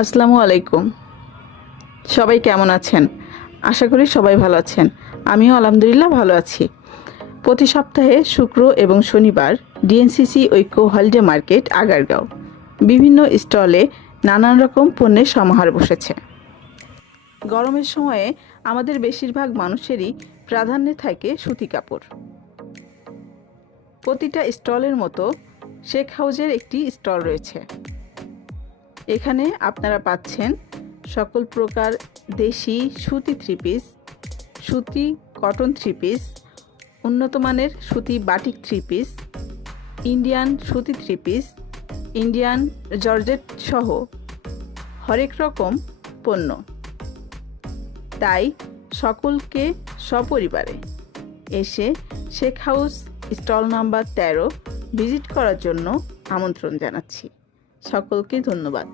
আসসালামু আলাইকুম। সবাই কেমন আছেন? আশা করি সবাই ভালো আছেন। আমিও আলহামদুলিল্লাহ ভালো আছি। প্রতি সপ্তাহে শুক্র এবং শনিবার ডিএনসিসি ঐক্য হলিডে মার্কেট আগারগাঁও বিভিন্ন স্টলে নানান রকম পণ্যের সমাহার বসেছে। গরমের সময়ে আমাদের বেশিরভাগ মানুষেরই প্রাধান্যে থাকে সুতি কাপড়। প্রতিটা স্টলের মতো শেখ হাউজের একটি স্টল রয়েছে। এখানে আপনারা পাচ্ছেন সকল প্রকার দেশি সুতি থ্রি পিস, সুতি কটন থ্রি পিস, উন্নত মানের সুতি বাটিক থ্রি পিস, ইন্ডিয়ান সুতি থ্রি পিস, ইন্ডিয়ান জর্জেট সহ হরেক রকম পণ্য। তাই সকলকে সপরিবারে এসে Sheikh house stall number 13 visit করার জন্য আমন্ত্রণ জানাচ্ছি। সকলকে ধন্যবাদ।